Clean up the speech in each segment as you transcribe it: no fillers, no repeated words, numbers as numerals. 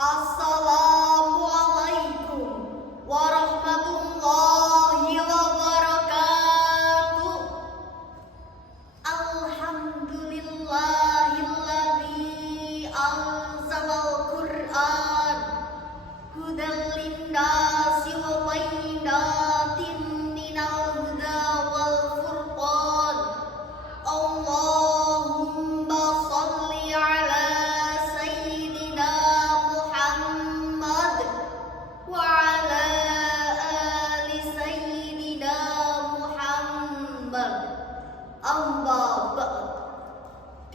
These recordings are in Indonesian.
Assalamualaikum warahmatullahi wabarakatuh. Alhamdulillahilladzi anzalal Qur'an hudan linnasi wa bayyinatin minal huda wal furqan. Allahumma shalli ala sayyidina Muhammad wa ala ali sayyidina Muhammad. Amma ba'd.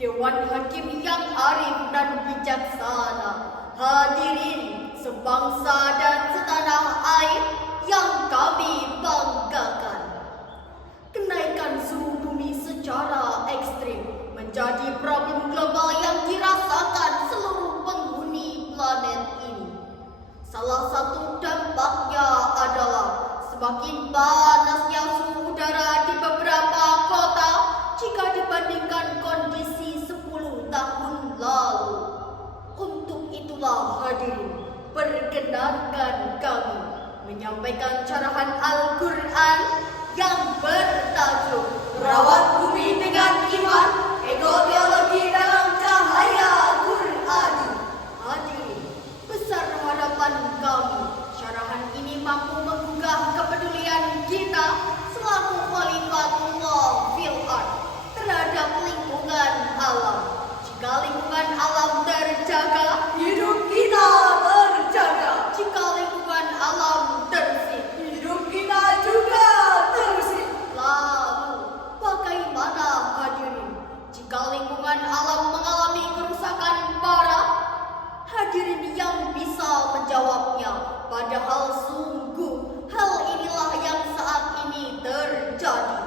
Dewan Hakim yang arif dan bijaksana, hadirin sebangsa dan setanah air yang kami banggakan. Kenaikan suhu bumi secara ekstrim menjadi problem global yang dirasakan seluruh penghuni planet ini. Salah satu dampaknya adalah semakin panasnya suhu udara di beberapa kota jika dibandingkan kondisi 10 tahun lalu. Untuk itulah hadirin, perkenankan kami menyampaikan carahan Al-Quran yang bertajuk Merawat Bumi dengan Iman, Ekoteologi dalam Cahaya Qur'ani. Hadirin, besar harapan kami syarahan ini mampu menggugah kepedulian kita selaku Khalifatullah fil ard terhadap lingkungan alam. Jika lingkungan alam terjaga, hidup kita terjaga. Jika lingkungan alam bersih, hidup kita juga bersih. Lalu, bagaimana hadirin jika lingkungan alam mengalami kerusakan parah? Hadirin yang bisa menjawabnya, padahal sungguh hal inilah yang saat ini terjadi.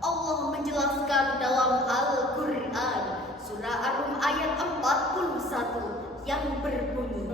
Allah menjelaskan dalam Al-Quran surah Ar-Rum ayat 41 yang berbunyi,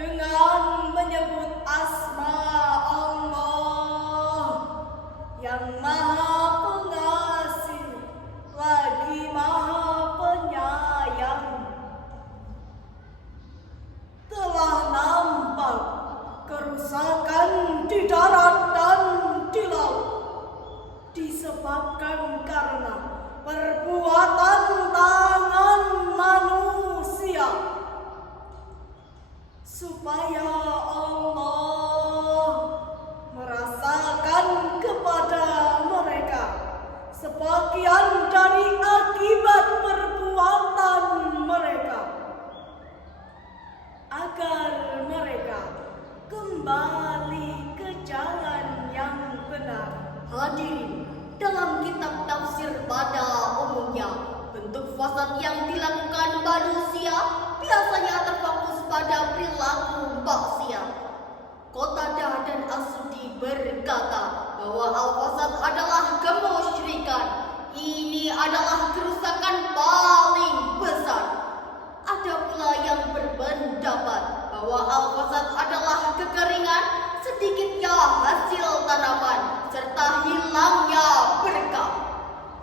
dengan menyebut asma Allah yang Maha Pengasih lagi Maha Penyayang. Telah nampak kerusakan di darat dan di laut disebabkan karena perbuatan tangan manusia. Supaya Allah merasakan kepada mereka sebagian dari akibat perbuatan mereka, agar mereka kembali ke jalan yang benar. Hadirin, dalam kitab tafsir pada umumnya, bentuk fasad yang dilakukan manusia biasanya terfokus pada perilaku maksiat. Qatadah dan As-Suddi berkata bahwa al-fasad adalah adalah kerusakan paling besar. Ada pula yang berpendapat bahwa al-fasad adalah kekeringan, sedikitnya hasil tanaman, serta hilangnya berkah.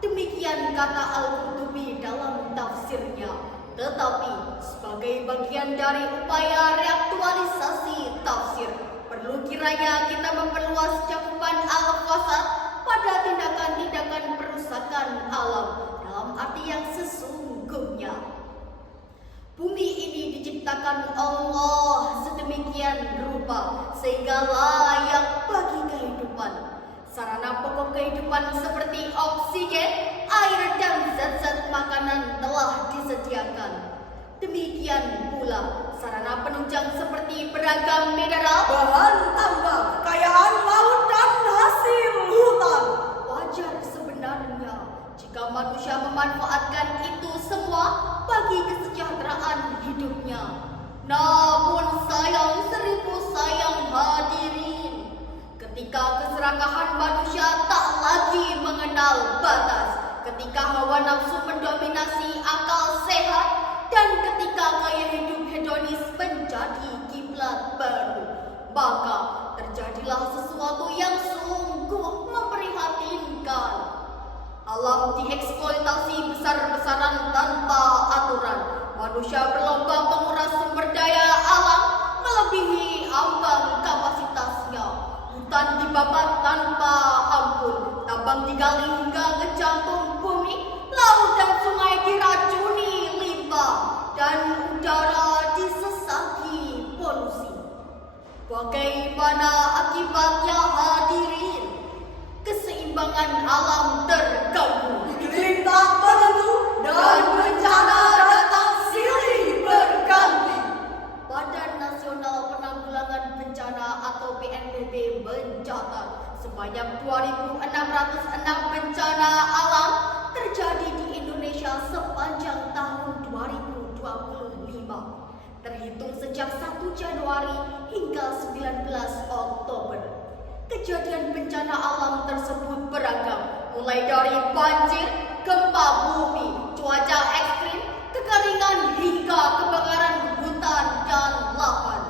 Demikian kata Al-Qurtubi dalam tafsirnya. Tetapi sebagai bagian dari upaya reaktualisasi tafsir, perlu kiranya kita memperluas cakupan al-fasad pada tindakan-tindakan perusakan alam dalam arti yang sesungguhnya. Bumi ini diciptakan Allah sedemikian rupa sehingga layak bagi kehidupan. Sarana pokok kehidupan seperti oksigen, air, dan zat-zat makanan telah disediakan. Demikian pula sarana penunjang seperti beragam mineral, bahan tambang, kekayaan laut, dan hasil hutan. Wajar sebenarnya jika manusia memanfaatkan itu semua bagi kesejahteraan hidupnya. Namun sayang, seribu sayang hadirin, ketika keserakahan manusia tak lagi mengenal batas, ketika hawa nafsu mendominasi akal sehat, dan ketika gaya hidup hedonis menjadi kiblat baru, maka terjadilah sesuatu yang sungguh memprihatinkan. Alam dieksploitasi besar-besaran tanpa aturan. Manusia berlomba menguras sumber daya alam melebihi ambang kapasitasnya. Hutan dibabat tanpa ampun, tambang digali hingga ke jantung bumi, laut dan sungai diracuni limbah, dan udara disesaki polusi. Bagaimana akibatnya hadirin? Keseimbangan alam terganggu, Iklim tak menentu dan bencana datang silih berganti. Badan Nasional Penanggulangan Bencana atau BNPB mencatat sebanyak 2.606 bencana alam terjadi di Indonesia sepanjang tahun 2025, terhitung sejak 1 Januari hingga 19 Oktober. Kejadian bencana alam tersebut beragam, mulai dari banjir, gempa bumi, cuaca ekstrim, kekeringan, hingga kebakaran hutan dan lahan.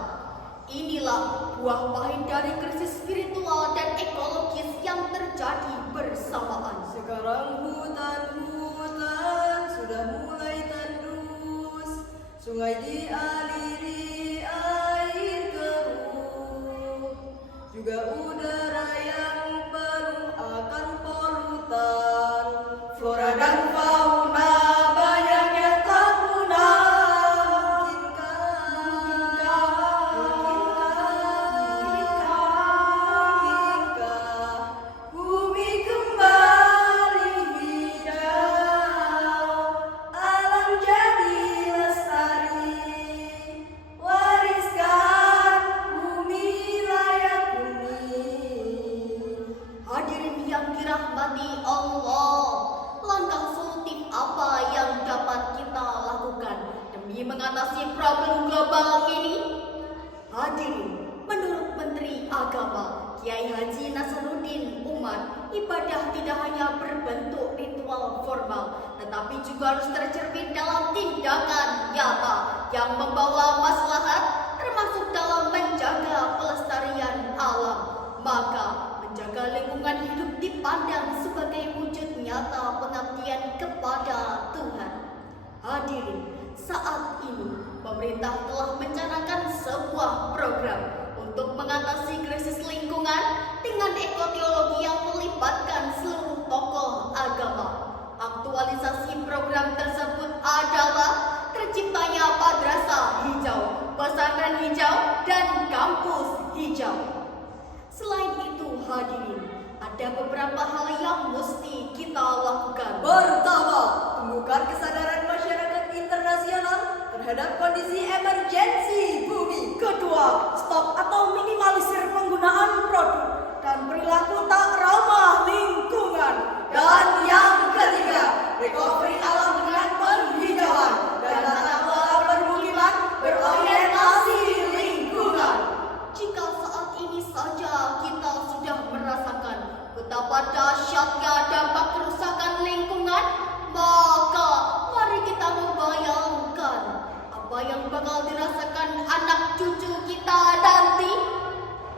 Inilah buah pahit dari krisis spiritual dan ekologis yang terjadi bersamaan. Sekarang hutan-hutan sudah mulai tandus, sungai dialiri air keruh, juga udara yang penuh akan polutan. Flora dan fauna banyak yang tak punah. Mungkinkah bumi kembali hijau, alam jadi lestari, wariskan bumi layak huni. Hadirin yang dirahmati Allah, langkah solutif apa yang dapat kita lakukan demi mengatasi problem global ini? Hadirin, menurut Menteri Agama Kiai Haji Nasaruddin Umar, ibadah tidak hanya berbentuk ritual formal, tetapi juga harus tercermin dalam tindakan nyata yang membawa maslahat, termasuk dalam menjaga pelestarian alam. Maka menjaga lingkungan hidup dipandang sebagai wujud nyata pengabdian kepada Tuhan. Hadirin, saat ini pemerintah telah mencanangkan sebuah program untuk mengatasi krisis lingkungan dengan ekoteologi yang melibatkan seluruh tokoh agama. Aktualisasi program tersebut adalah terciptanya madrasah hijau, pesantren hijau, dan kampus hijau. Selain itu, hadirin, ada beberapa hal yang mesti kita lakukan. Pertama, tumbuhkan kesadaran masyarakat internasional terhadap kondisi emergensi bumi. Kedua, stop atau minimalisir penggunaan produk dan perilaku tak ramah lingkungan. Dan yang ketiga, recovery alam dengan penghijauan dan tata kelola permukiman berorientasi lingkungan. Jika saat ini saja kita sudah merasakan betapa dahsyatnya dampak kerusakan lingkungan, Maka mari kita membayangkan apa yang bakal dirasakan anak cucu kita nanti.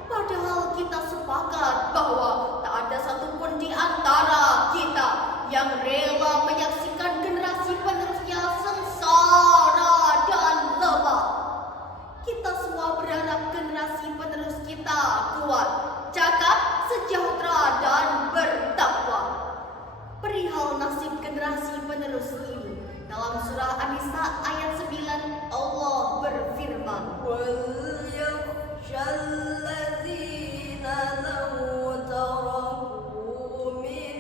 Padahal kita sepakat bahwa tak ada satupun di antara kita yang rela menyaksikan generasi penerusnya sengsara dan lemah. Kita semua berharap generasi penerus kita kuat, cakap, sejahtera, dan bertakwa. Perihal nasib generasi penerus ini, dalam surah An-Nisa ayat 9 Allah berfirman, وَلْيَخْشَ الَّذِينَ لَوْ تَرَكُوا مِنْ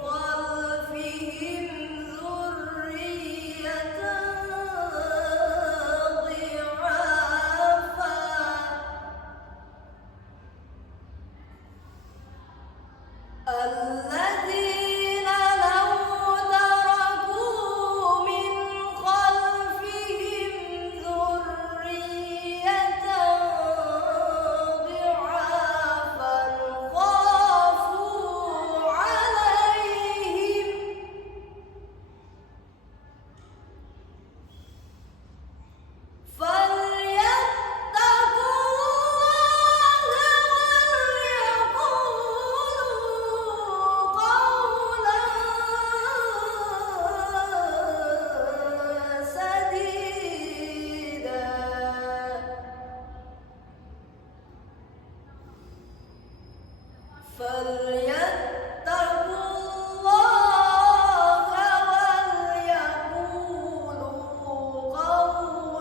خَلْفِهِمْ ذُرِّيَّةً ضِعَافًا الَّذِينَ لَوْ تَرَكُوا مِنْ خَلْفِهِمْ ذُرِّيَّةً ضِعَافًا خَافُوا عَلَيْهِمْ فَلْيَتَّقُوا اللَّهَ وَلْيَقُولُوا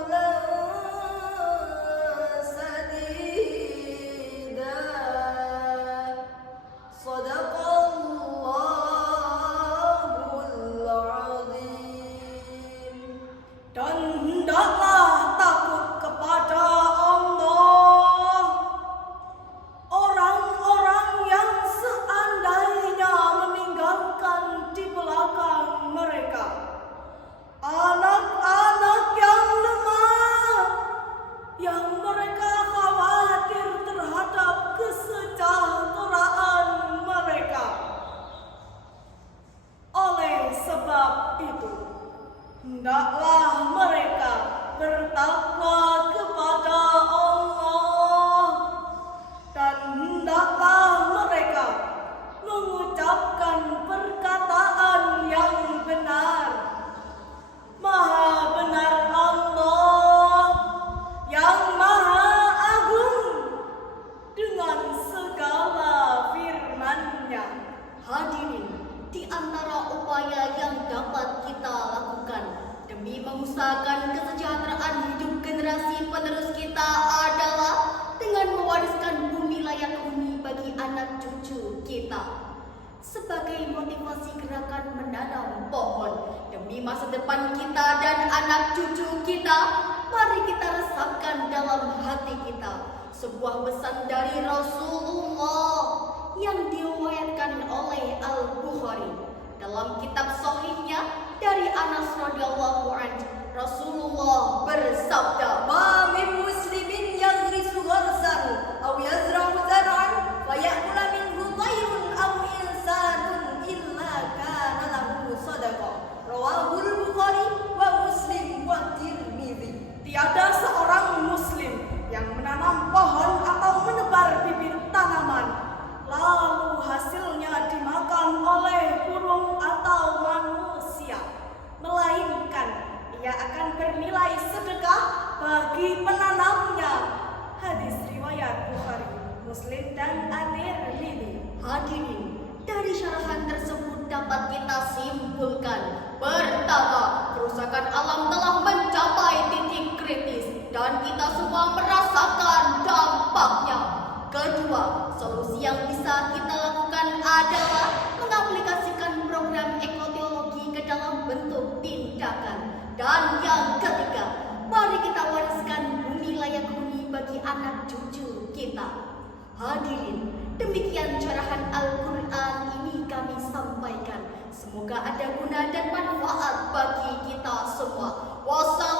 قَوْلًا سَدِيدًا صَدَقَ اللَّهُ الْعَظِيمُ. Dan hendaklah takut kepada Allah orang-orang yang seandainya meninggalkan di belakang mereka anak-anak yang lemah, yang mereka khawatir terhadap kesejahteraan mereka. Oleh sebab itu, hendaklah mereka bertakwa kepada Allah, dan hendaklah mereka mengucapkan perkataan yang benar. Maha benar Allah yang maha agung dengan segala firman-Nya. hadirin, di antara upaya yang dapat kita lakukan demi mengusahakan kesejahteraan hidup generasi penerus kita adalah dengan mewariskan bumi layak huni bagi anak cucu kita. Sebagai motivasi gerakan menanam pohon demi masa depan kita dan anak cucu kita, mari kita resapkan dalam hati kita sebuah pesan dari Rasulullah yang diriwayatkan oleh Al-Bukhari. Dalam kitab sahihnya dari Anas radhiyallahu anhu, Rasulullah bersabda, Ma min muslimin yaghrisu gharsan aw yazra'u zar'an fa ya'kula minhu tayrun aw insanun illa kana lahu shadaqah. Rawahul Bukhari wa Muslim wa Tirmidzi. Tiada seorang muslim yang menanam pohon atau menebar bibit tanaman lalu hasilnya dimakan oleh burung atau manusia, melainkan ia akan bernilai sedekah bagi penanamnya. Hadis riwayat Bukhari, Muslim, dan At-Tirmidzi. hadirin, dari syarahan tersebut dapat kita simpulkan, pertama, kerusakan alam telah mencapai titik kritis dan kita semua merasakan dampaknya. Kedua, solusi yang bisa kita lakukan adalah mengaplikasikan program ekoteologi ke dalam bentuk tindakan. Dan yang ketiga, mari kita wariskan bumi layak huni bagi anak cucu kita. Hadirin, demikian curahan Al-Quran ini kami sampaikan. Semoga ada guna dan manfaat bagi kita semua. Wassalamualaikum